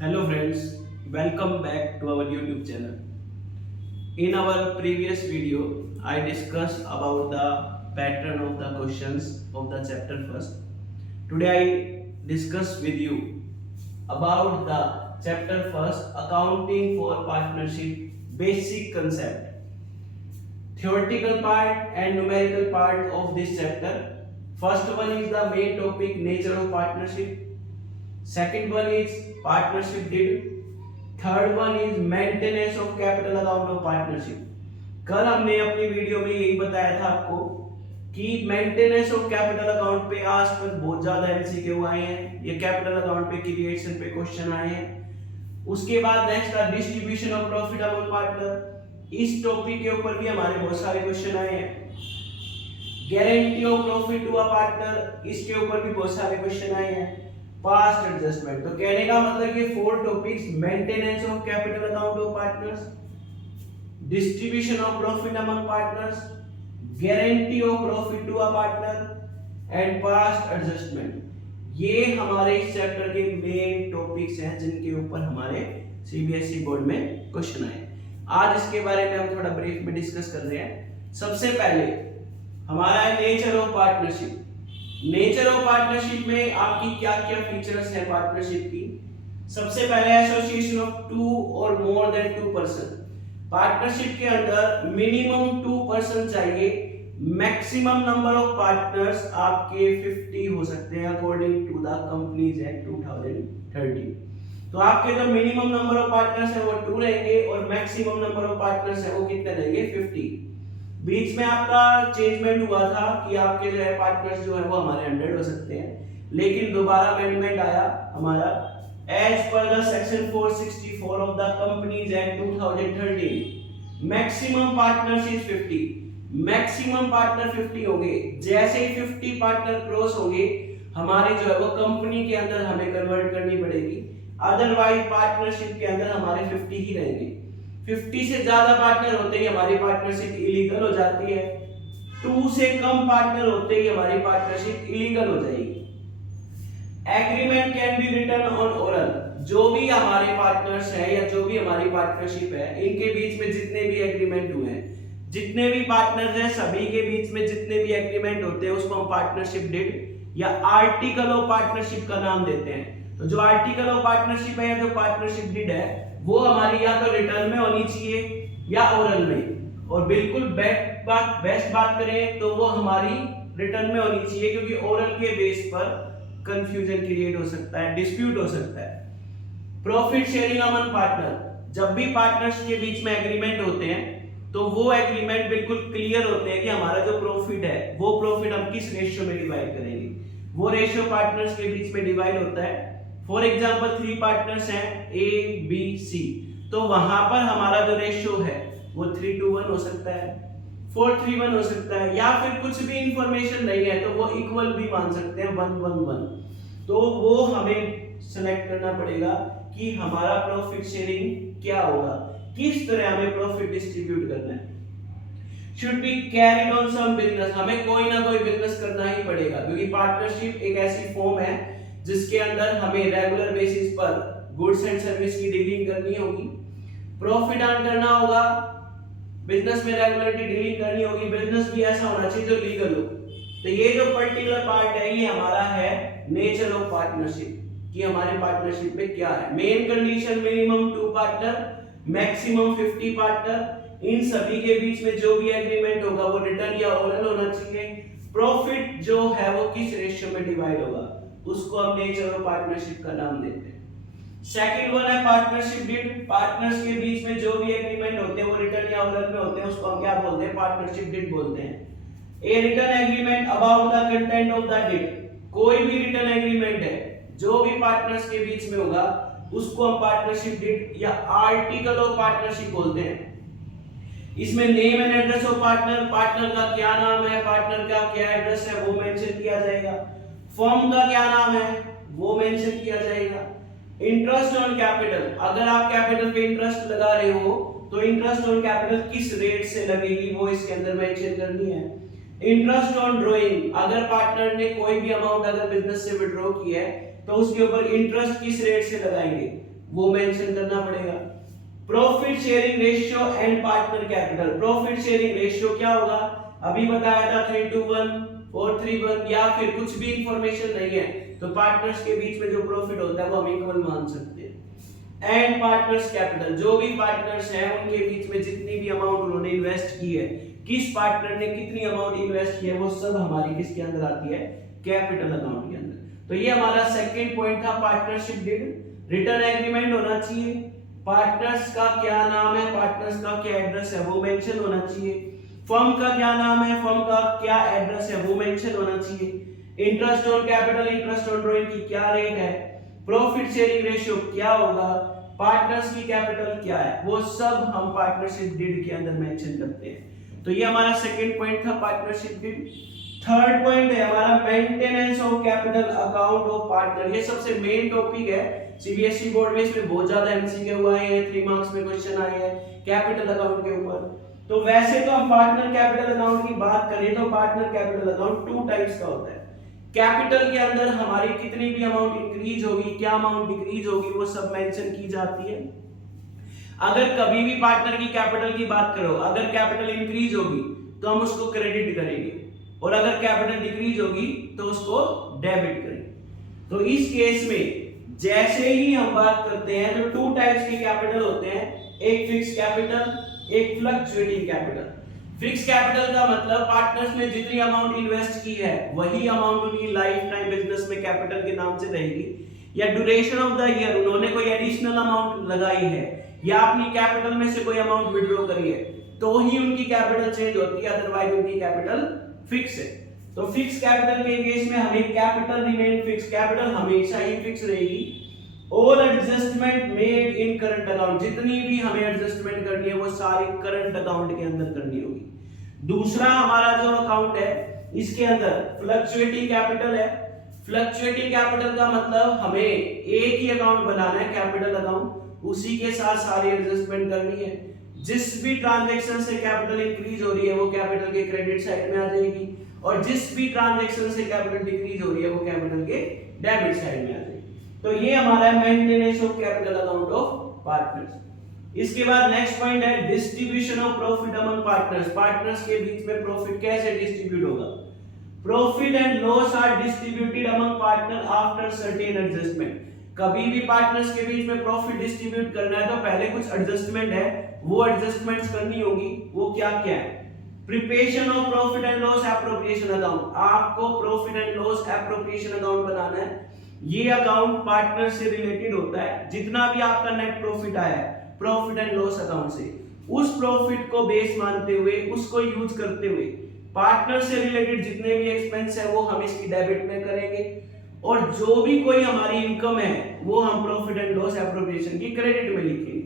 Hello friends, welcome back to our YouTube channel. In our previous video, I discussed about the pattern of the questions of the chapter first. Today I discuss with you about the chapter first, accounting for partnership basic concept, theoretical part and numerical part of this chapter. First one is the main topic, nature of partnership. Second one is partnership deed. Third one is maintenance of capital account of partnership. कल हमने अपनी video में यही बताया था आपको कि maintenance of capital account पे आज तक बहुत ज्यादा एमसीक्यू आए हैं, ये कैपिटल अकाउंट पे क्रिएशन पे क्वेश्चन आए हैं। उसके बाद नेक्स्ट था distribution of profit among partner, इस टॉपिक के ऊपर भी हमारे बहुत सारे क्वेश्चन आए हैं। Guarantee of profit to a partner, इसके ऊपर भी बहुत सारे क्वेश्चन आए हैं। पास्ट एडजस्टमेंट, तो कहने का मतलब ये four topics, maintenance of capital account of partners, distribution of profit among partners, guarantee of profit to a partner and past adjustment, ये हमारे इस चैप्टर के मेन टॉपिक्स हैं जिनके ऊपर हमारे सीबीएसई बोर्ड में क्वेश्चन आए। आज इसके बारे में हम थोड़ा ब्रीफ में डिस्कस कर रहे हैं। सबसे पहले हमारा है nature of partnership. Nature of partnership में आपकी क्या क्या फीचर्स है पार्टनरशिप की। सबसे पहले एसोसिएशन ऑफ टू और more than two person. Partnership के अंदर मिनिमम 2 पर्सन चाहिए, मैक्सिमम नंबर ऑफ पार्टनर्स आपके 50 हो सकते हैं according to the companies act 2013। तो आपके जो मिनिमम नंबर ऑफ पार्टनर्स है वो 2 रहेंगे और मैक्सिमम नंबर ऑफ पार्टनर्स है वो कितने रहेंगे, 50। बीच में आपका चेंजमेंट हुआ था कि आपके जो है पार्टनर्स जो है वो हमारे 100 हो सकते हैं, लेकिन दोबारा अमेंडमेंट आया हमारा as per the section 464 of the companies act 2013 maximum partners is 50। Maximum partner 50 होंगे। जैसे ही 50 पार्टनर क्रॉस होंगे हमारी जो है वो कंपनी के अंदर हमें कन्वर्ट करनी पड़ेगी, अदरवाइज पार्टनरशिप के अंदर हमारे 50 ही रहेंगे। 50 से ज्यादा पार्टनर होते ही हमारी पार्टनरशिप इलीगल हो जाती है, 2 से कम पार्टनर होते ही हमारी पार्टनरशिप इलीगल हो जाएगी। Agreement can be written on oral, जो भी हमारे पार्टनर्स हैं या जो भी हमारी पार्टनरशिप है इनके बीच में जितने भी एग्रीमेंट हुए हैं, जितने भी पार्टनर्स हैं सभी के बीच में जितने भी एग्रीमेंट होते हैं उसको हम पार्टनरशिप डीड या आर्टिकल ऑफ पार्टनरशिप का नाम देते हैं। तो जो आर्टिकल ऑफ पार्टनरशिप है या जो पार्टनरशिप डीड है वो हमारी या तो रिटर्न में होनी चाहिए या ओरल में, और बिल्कुल बेस्ट बात करें तो वो हमारी रिटर्न में होनी चाहिए, क्योंकि ओरल के बेस पर कंफ्यूजन क्रिएट हो सकता है, डिस्प्यूट हो सकता है। प्रॉफिट शेयरिंग अमंग पार्टनर, जब भी पार्टनर्स के बीच में एग्रीमेंट होते हैं तो वो एग्रीमेंट बिल्कुल क्लियर होते हैं कि हमारा जो प्रॉफिट है वो प्रॉफिट हम किस रेशियो में डिवाइड करेंगे। वो रेशियो पार्टनर्स के बीच में डिवाइड होता है। फॉर एग्जांपल 3 पार्टनर्स हैं ए बी सी, तो वहां पर हमारा जो रेशियो है वो 3:1 हो सकता है, 4:1 हो सकता है, या फिर कुछ भी इंफॉर्मेशन नहीं है तो वो इक्वल भी मान सकते हैं 1:1। तो वो हमें सेलेक्ट करना पड़ेगा कि हमारा प्रॉफिट शेयरिंग क्या होगा, किस तरह हमें प्रॉफिट डिस्ट्रीब्यूट करना है। Should be carried on some business, हमें कोई ना कोई बिजनेस करना ही पड़ेगा, क्योंकि पार्टनरशिप एक ऐसी फॉर्म है जिसके अंदर हमें रेगुलर बेसिस पर गुड्स एंड सर्विस की डीलिंग करनी होगी, प्रॉफिट अर्न करना होगा, बिजनेस में रेगुलरिटी डीलिंग करनी होगी, बिजनेस भी ऐसा होना चाहिए जो लीगल हो। तो ये जो पर्टिकुलर पार्ट है ये हमारा है नेचर ऑफ पार्टनरशिप, कि हमारे पार्टनरशिप में क्या है। Main condition minimum 2 partner, maximum 50 partner, इन सभी के बीच में जो भी एग्रीमेंट होगा वो रिटर्न या ओरल होना चाहिए। प्रॉफिट जो है वो किस रेशियो में डिवाइड होगा उसको हम नेचर ऑफ पार्टनरशिप का नाम देते हैं। सेकंड वन है पार्टनरशिप डीड, पार्टनर्स के बीच में जो भी एग्रीमेंट होते हैं वो रिटर्न या ओरल में होते हैं, उसको हम क्या बोलते हैं, पार्टनरशिप डीड बोलते हैं। A return agreement about the content of the deed, कोई भी रिटर्न एग्रीमेंट है जो भी पार्टनर्स के बीच में होगा उसको हम पार्टनरशिप डीड या आर्टिकल ऑफ पार्टनरशिप बोलते हैं। इसमें name and address of partner, partner का क्या नाम है, पार्टनर का क्या एड्रेस है वो मेंशन किया जाएगा, फर्म का क्या नाम है वो मेंशन किया जाएगा। इंटरेस्ट ऑन कैपिटल, अगर आप कैपिटल पे इंटरेस्ट लगा रहे हो तो इंटरेस्ट ऑन कैपिटल किस रेट से लगेगी वो इसके अंदर मेंशन करनी है। इंटरेस्ट ऑन ड्रॉइंग, अगर पार्टनर ने कोई भी अमाउंट अगर बिजनेस से विड्रॉ किया है तो उसके ऊपर इंटरेस्ट किस रेट से लगाएंगे वो मेंशन करना पड़ेगा। Profit sharing ratio and partner capital. Profit sharing ratio क्या होगा, अभी बताया था 3:1, 4:3:1, या फिर कुछ भी इंफॉर्मेशन नहीं है तो पार्टनर्स के बीच में जो प्रॉफिट होता है वो हम इक्वल मान सकते हैं। एंड पार्टनर्स कैपिटल, जो भी पार्टनर्स हैं उनके बीच में जितनी भी अमाउंट उन्होंने इन्वेस्ट की है, किस पार्टनर ने कितनी अमाउंट इन्वेस्ट की है, वो सब हमारी किसके अंदर आती है, कैपिटल अकाउंट के अंदर। तो ये हमारा सेकंड पॉइंट था, पार्टनरशिप डीड। रिटर्न एग्रीमेंट होना चाहिए, पार्टनर्स का क्या नाम है, पार्टनर्स का क्या एड्रेस है वो मेंशन होना चाहिए, फर्म का क्या नाम है, फर्म का क्या एड्रेस है वो मेंशन होना चाहिए, interest on capital, interest on drawing की क्या रेट है, प्रॉफिट शेयरिंग रेशियो क्या होगा, पार्टनर्स की कैपिटल क्या है, वो सब हम पार्टनरशिप डीड के अंदर मेंशन करते हैं। तो ये हमारा सेकंड पॉइंट था, पार्टनरशिप डीड। थर्ड पॉइंट है हमारा maintenance of capital account of partner. ये सबसे मेन टॉपिक है, सीबीएसई बोर्ड में इसमें बहुत ज्यादा एमसीक्यू आए हैं, 3 मार्क्स में क्वेश्चन आए हैं कैपिटल अकाउंट के ऊपर। तो वैसे तो हम पार्टनर कैपिटल अकाउंट की बात करें तो पार्टनर कैपिटल अकाउंट 2 टाइप्स का होता है। कैपिटल के अंदर हमारी कितनी भी अमाउंट इंक्रीज होगी, क्या अमाउंट डिक्रीज होगी, वो सब मेंशन की जाती है। अगर कभी भी पार्टनर की कैपिटल की बात करो, अगर कैपिटल इंक्रीज होगी तो हम उसको क्रेडिट करेंगे, और अगर कैपिटल डिक्रीज होगी तो उसको डेबिट करेंगे। तो इस केस में जैसे ही हम बात करते हैं तो 2 टाइप्स के कैपिटल होते हैं, एक फिक्स कैपिटल, एक फ्लक्चुएटिंग कैपिटल। फिक्स कैपिटल का मतलब पार्टनर्स ने जितनी अमाउंट इन्वेस्ट की है वही अमाउंट उनकी लाइफ टाइम बिजनेस में कैपिटल के नाम से रहेगी, या ड्यूरेशन ऑफ द ईयर उन्होंने कोई एडिशनल अमाउंट लगाई है या अपनी कैपिटल में से कोई अमाउंट विड्रॉ करी है तो ही उनकी कैपिटल चेंज होती है, अदरवाइज उनकी कैपिटल फिक्स है। तो फिक्स कैपिटल के केस में हमें कैपिटल रिमेन फिक्स, कैपिटल हमेशा ही फिक्स रहेगी। All adjustment made in current account, जितनी भी हमें एडजस्टमेंट करनी है वो सारी करंट अकाउंट के अंदर करनी होगी। दूसरा हमारा जो अकाउंट है इसके अंदर फ्लक्चुएटिंग कैपिटल है। फ्लक्चुएटिंग कैपिटल का मतलब हमें एक ही अकाउंट बनाना है, कैपिटल अकाउंट, उसी के साथ सारी एडजस्टमेंट करनी है। जिस भी ट्रांजैक्शन से कैपिटल इंक्रीज हो रही है वो कैपिटल के क्रेडिट साइड में आ जाएगी, और जिस भी ट्रांजैक्शन से कैपिटल डिक्रीज हो रही है वो कैपिटल के डेबिट साइड में आ जाएगी। तो ये हमारा maintenance of capital account of partners. इसके बाद नेक्स्ट पॉइंट है distribution of profit among partners. Partners के बीच में प्रॉफिट कैसे डिस्ट्रीब्यूट होगा। Profit and loss are distributed among partner after certain adjustment. कभी भी पार्टनर्स के बीच में प्रॉफिट डिस्ट्रीब्यूट करना है तो पहले कुछ एडजस्टमेंट है, वो एडजस्टमेंट्स करनी होगी। वो क्या क्या है, preparation of profit and loss appropriation account. आपको profit and loss appropriation account बनाना है। ये अकाउंट पार्टनर से रिलेटेड होता है। जितना भी आपका नेट प्रॉफिट आया है प्रॉफिट एंड लॉस अकाउंट से, उस प्रॉफिट को बेस मानते हुए, उसको यूज करते हुए पार्टनर से रिलेटेड जितने भी एक्सपेंस है वो हम इसकी डेबिट में करेंगे, और जो भी कोई हमारी इनकम है वो हम प्रॉफिट एंड लॉस एप्रोप्रिएशन की क्रेडिट में लिखेंगे।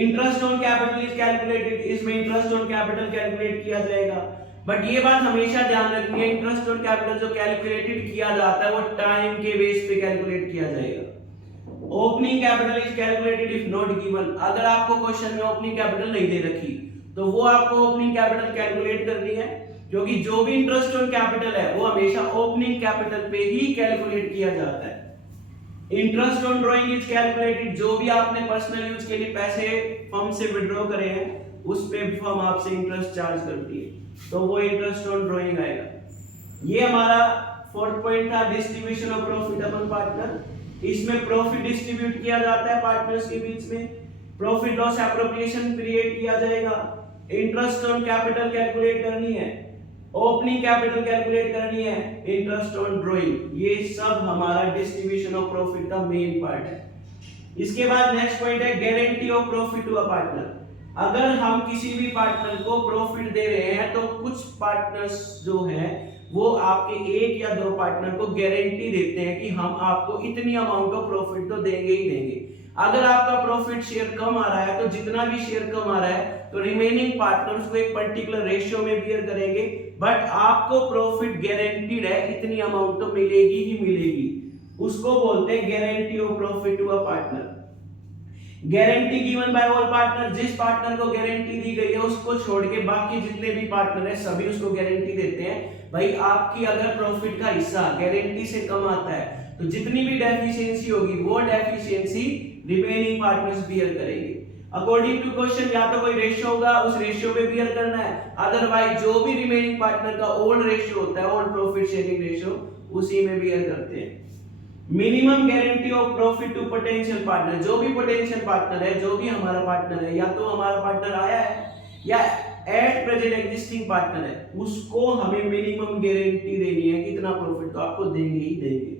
Interest on capital is calculated, इसमें इंटरेस्ट ऑन कैपिटल कैलकुलेट किया जाएगा। बट ये बात हमेशा ध्यान रखनी है, इंटरेस्ट ऑन कैपिटल जो कैलकुलेटेड किया जाता है वो टाइम के बेस पे कैलकुलेट किया जाएगा। Opening capital is calculated if not given. अगर आपको क्वेश्चन में ओपनिंग कैपिटल नहीं दे रखी तो वो आपको ओपनिंग कैपिटल कैलकुलेट करनी है, क्योंकि जो भी इंटरेस्ट ऑन कैपिटल है वो हमेशा ओपनिंग कैपिटल पे ही कैलकुलेट किया जाता है। Interest on drawing is calculated, जो भी आपने पर्सनल यूज के लिए पैसे फर्म से विड्रॉ करे हैं उस पे फर्म आपसे इंटरेस्ट चार्ज करती है, तो वो इंटरेस्ट ऑन ड्रॉइंग आएगा। ये हमारा फोर्थ पॉइंट था distribution of profit among partner. इसमें प्रॉफिट डिस्ट्रीब्यूट किया जाता है पार्टनर्स के बीच में, प्रॉफिट लॉस एप्रोप्रिएशन क्रिएट किया जाएगा, इंटरेस्ट ऑन कैपिटल कैलकुलेट करनी है, ओपनिंग कैपिटल कैलकुलेट करनी है, इंटरेस्ट ऑन ड्रॉइंग। ये सब हमारा डिस्ट्रीब्यूशन ऑफ प्रॉफिट का मेन पार्ट है। इसके बाद नेक्स्ट पॉइंट है guarantee of profit to a partner. अगर हम किसी भी पार्टनर को प्रॉफिट दे रहे हैं तो कुछ पार्टनर्स जो हैं वो आपके एक या दो पार्टनर को गारंटी देते हैं कि हम आपको इतनी अमाउंट ऑफ प्रॉफिट तो देंगे ही देंगे। अगर आपका प्रॉफिट शेयर कम आ रहा है तो जितना भी शेयर कम आ रहा है तो रिमेनिंग पार्टनर्स को एक पर्टिकुलर रेशियो में बियर करेंगे, बट आपको प्रॉफिट गारंटीड है, इतनी अमाउंट तो मिलेगी ही मिलेगी। उसको बोलते हैं guarantee of profit to a partner. Guarantee given by all partner, जिस पार्टनर को गारंटी दी गई है उसको छोड़ के बाकी जितने भी पार्टनर है सभी उसको गारंटी देते हैं, भाई आपकी अगर प्रॉफिट का हिस्सा गारंटी से कम आता है तो जितनी भी डेफिशिएंसी होगी वो डेफिशिएंसी रिमेनिंग पार्टनर्स बियर करेंगे। अकॉर्डिंग टू क्वेश्चन या तो कोई रेशियो होगा, उस रेशियो पे बियर करना है, अदरवाइज जो भी रिमेनिंग पार्टनर का ओल्ड रेशियो होता है, ओल्ड प्रॉफिट शेयरिंग रेशियो, उसी में बियर करते हैं। Minimum guarantee of profit to potential partner, जो भी पोटेंशियल पार्टनर है, जो भी हमारा पार्टनर है, या तो हमारा पार्टनर आया है या एट प्रेजेंट एग्जिस्टिंग पार्टनर है, उसको हमें मिनिमम गारंटी देनी है। कितना प्रॉफिट, तो आपको देंगे ही देंगे।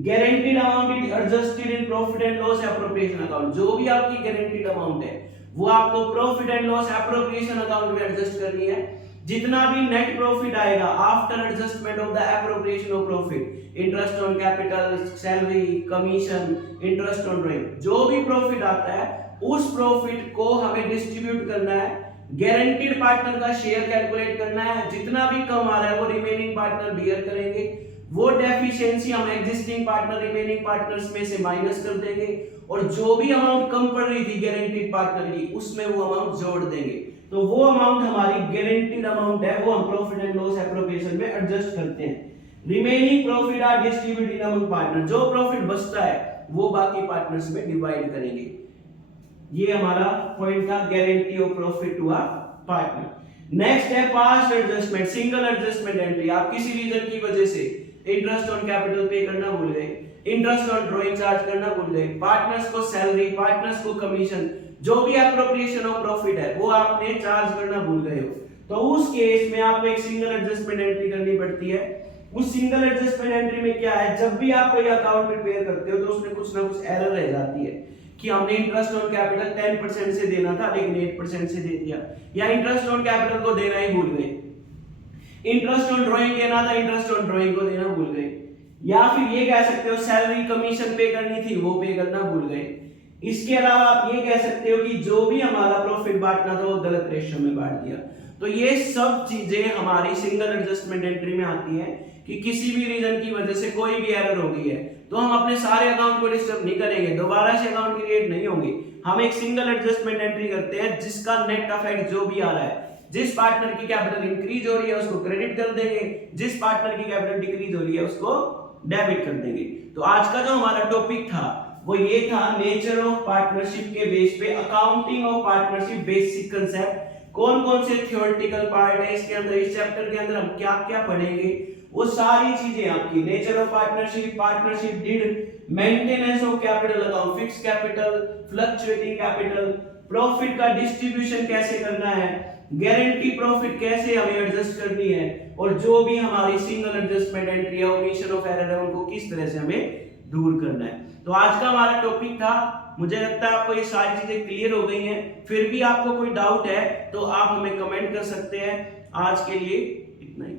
Guaranteed amount is adjusted in profit and loss appropriation account, जो भी आपकी गारंटीड अमाउंट है वो आपको profit and loss appropriation account में एडजस्ट करनी है। जितना भी नेट प्रॉफिट आएगा after adjustment of the appropriation of profit, interest on capital, salary, commission, interest on drawing, जो भी प्रॉफिट आता है उस प्रॉफिट को हमें डिस्ट्रीब्यूट करना है। गारंटीड पार्टनर का शेयर कैलकुलेट करना है, जितना भी कम आ रहा है वो रिमेनिंग पार्टनर बियर करेंगे। वो डेफिशिएंसी हम एग्जिस्टिंग पार्टनर, रिमेनिंग पार्टनर्स में से माइनस कर देंगे, और जो भी अमाउंट कम पड़ रही थी गारंटीड पार्टनर की, उसमें वो अमाउंट जोड़ देंगे। तो वो अमाउंट हमारी गारंटीड अमाउंट है, वो हम प्रॉफिट एंड लॉस एप्रोप्रिएशन में एडजस्ट करते हैं। Remaining profit are distributed among partner, जो प्रॉफिट बचता है वो बाकी पार्टनर्स में डिवाइड करेंगे। ये हमारा पॉइंट था, guarantee of profit to a partner. Next है past adjustment, single adjustment entry. आप किसी रीजन की वजह से इंटरेस्ट ऑन कैपिटल पे करना भूल गए, इंटरेस्ट ऑन ड्राइंग चार्ज करना भूल गए, पार्टनर्स को सैलरी, पार्टनर्स को कमीशन, जो भी एप्रोप्रिएशन ऑफ प्रॉफिट है वो आपने चार्ज करना भूल गए हो, तो उस केस में आपको एक सिंगल एडजस्टमेंट एंट्री करनी पड़ती है। उस सिंगल एडजस्टमेंट एंट्री में क्या है, जब भी आप कोई अकाउंट प्रिपेयर करते हो तो उसमें कुछ ना कुछ एरर रह जाती है कि हमने इंटरेस्ट ऑन कैपिटल 10% से देना था लेकिन 8% से दे दिया, या इंटरेस्ट ऑन कैपिटल को देना ही भूल गए, इंटरेस्ट ऑन ड्राइंग देना था, इंटरेस्ट ऑन ड्राइंग को देना भूल गए, या फिर ये कह सकते हो सैलरी कमीशन पे करनी थी वो पे करना भूल गए। इसके अलावा आप ये कह सकते हो कि जो भी हमारा प्रॉफिट बांटना था वो गलत रेशियो में बांट दिया। तो ये सब चीजें हमारी सिंगल एडजस्टमेंट एंट्री में आती हैं कि किसी भी रीजन की वजह से कोई भी एरर हो गई है तो हम अपने सारे अकाउंट को डिस्टर्ब नहीं करेंगे, दोबारा से अकाउंट क्रिएट नहीं होंगे। हम एक सिंगल एडजस्टमेंट एंट्री करते हैं जिसका नेट इफेक्ट जो भी आ रहा है, जिस पार्टनर की कैपिटल इंक्रीज हो रही है उसको क्रेडिट कर देंगे, जिस पार्टनर की कैपिटल डिक्रीज हो रही है उसको डेबिट कर देंगे। तो आज का जो हमारा टॉपिक था वो ये था, नेचर ऑफ पार्टनरशिप के बेस पे accounting of partnership basic concept. कौन कौन से थ्योरेटिकल पार्ट है इसके अंदर, इस चैप्टर के अंदर हम क्या क्या पढ़ेंगे, वो सारी चीजें आपकी nature of partnership, partnership deed, maintenance of capital account, fix capital, fluctuating capital, profit का डिस्ट्रीब्यूशन कैसे करना है, गारंटी प्रॉफिट कैसे हमें एडजस्ट करनी है, और जो भी हमारी सिंगल एडजस्टमेंट एंट्री है, ओमिशन ऑफ एरर है, उनको किस तरह से हमें दूर करना है। तो आज का हमारा टॉपिक था, मुझे लगता है आपको ये सारी चीजें क्लियर हो गई हैं। फिर भी आपको कोई डाउट है तो आप हमें कमेंट कर सकते हैं। आज के लिए